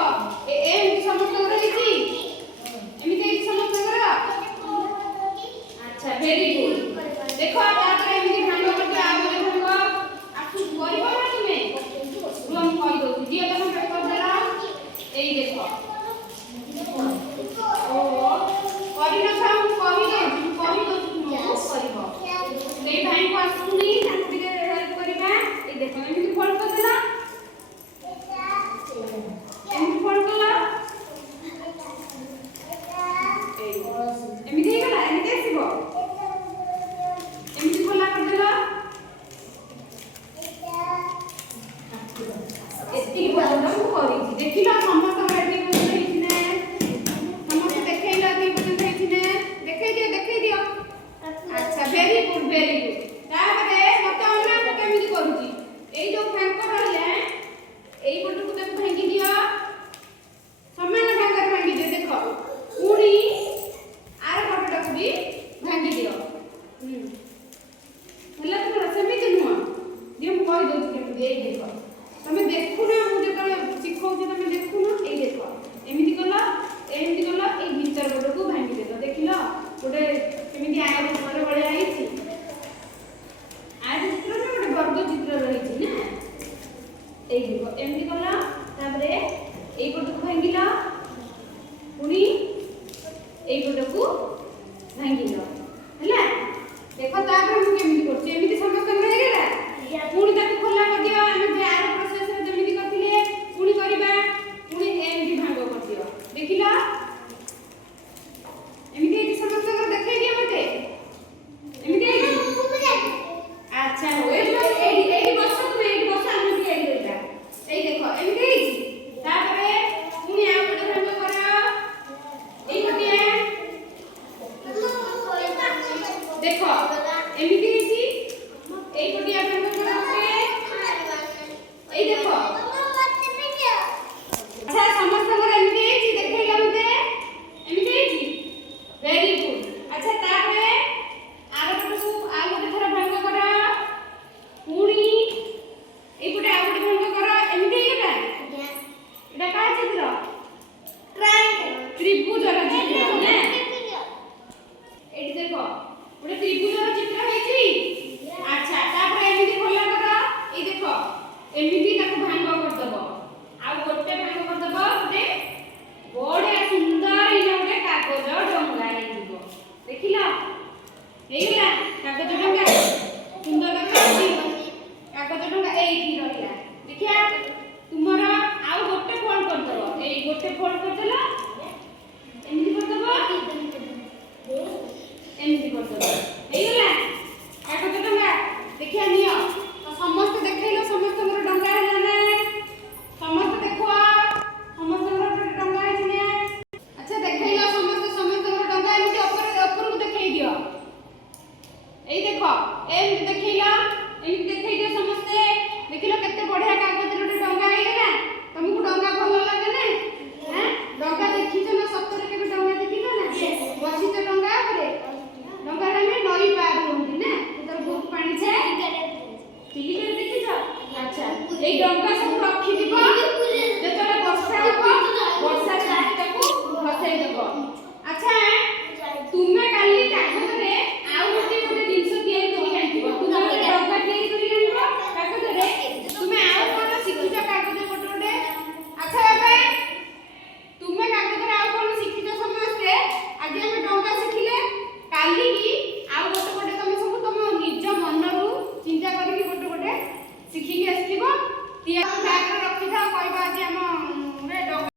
देखो एमती समस्त रही एमती समस्त अच्छा वेरी गुड देखो तापर एमती भांग करते आ बोले भांग आसु करबो ना तुमे हम कहि दो दियो तम पेपर देला एई देखो ओ करि न था कहि दो तुमको करबो ए भाई को आसुनी ताकि के हेल्प करबा ए देखो एमती फोल्ड कर देला एमती फोल्ड करला एमती हेगला एमती आसीबो एमती खोला कर देला एती बडा को करी देखिला समस्त रेडी कर रही ने समस्त देखैला कि बन रही ने देखै दियो अच्छा वेरी गुड तापरे मते अन्ना को केमिति करूची एई जो फैंकर रहले एई पटु को तक भांगी दियो समान भांगर भांगी दे देखो पूरी आर पटटा को भी भांगी दियो होला तो सेमिति नुआ जे हम कहि दउ केमिति एई देखो तमे देखु ना मु जे सिखाउ जे तमे देखु ना एई देखो एमिति कला एई भीतर पटु को भांगी देलो देखिलो गोटे केमिति आया ऊपर बळे आइछि आज चित्र ना गोटे वर्ग चित्र रही ना एई देखो एमिति कला तापरे एई पटु को भांगिला पुनी एई पटु को भांगिला हला देखो तापर मु केमिति करछि एमिति समस्त रहि गेला पुनी ताकू खोला कर दियो हम जे आर प्रोसेस रे जेमिति करथिले पुनी करबा पुनी एमिति भांग कर दियो देखिला एमिति समस्त कर देखै दियो मते एमिति अच्छा होए एडी बस तुम एडी बस हम भी एडी रहता एई देखो एमिति तापरे पुनी आ गोटे भांग कर एई पटिया देखो एमिति छि एई पटिया भांग कर एई देखो अच्छा समस्त कर एमिति छि देखैला मते एमिति छि वेरी गुड अच्छा तापरे आर पटु आ गोटे थरा भांग कर पुनी एई पटे आ गोटे भांग कर एमिति हेला एटा का चित्र ट्रायंगल त्रिभुज रा चित्र ना एटी देखो गोटे त्रिभुज रा चित्र हेछि अच्छा तापर एमिति खोला कर एई देखो एमिति ताको भांग कर दबो आ गोटे भांग कर दबो गोटे बडे सुंदर इ गोटे कागज डंगा हेजिबो देखिला हेइला कागज डंगा सुंदर लागाछि कागज डंगा एइठी रहिला देखिया तुमरा आ गोटे फोल्ड कर दबो एई गोटे फोल्ड कर देला एमिति कर दबो एमिति कर दबो हेइला कागज डंगा देखिया नियो तो समस्त देखैलो समस्त मोर डंगा हैला ना समस्त देखो समस्त मोर डंगा है ने अच्छा देखैलो समस्त मोर डंगा एमिति ऊपर को देखै दियो एई देखो एमिति देखैला एमिति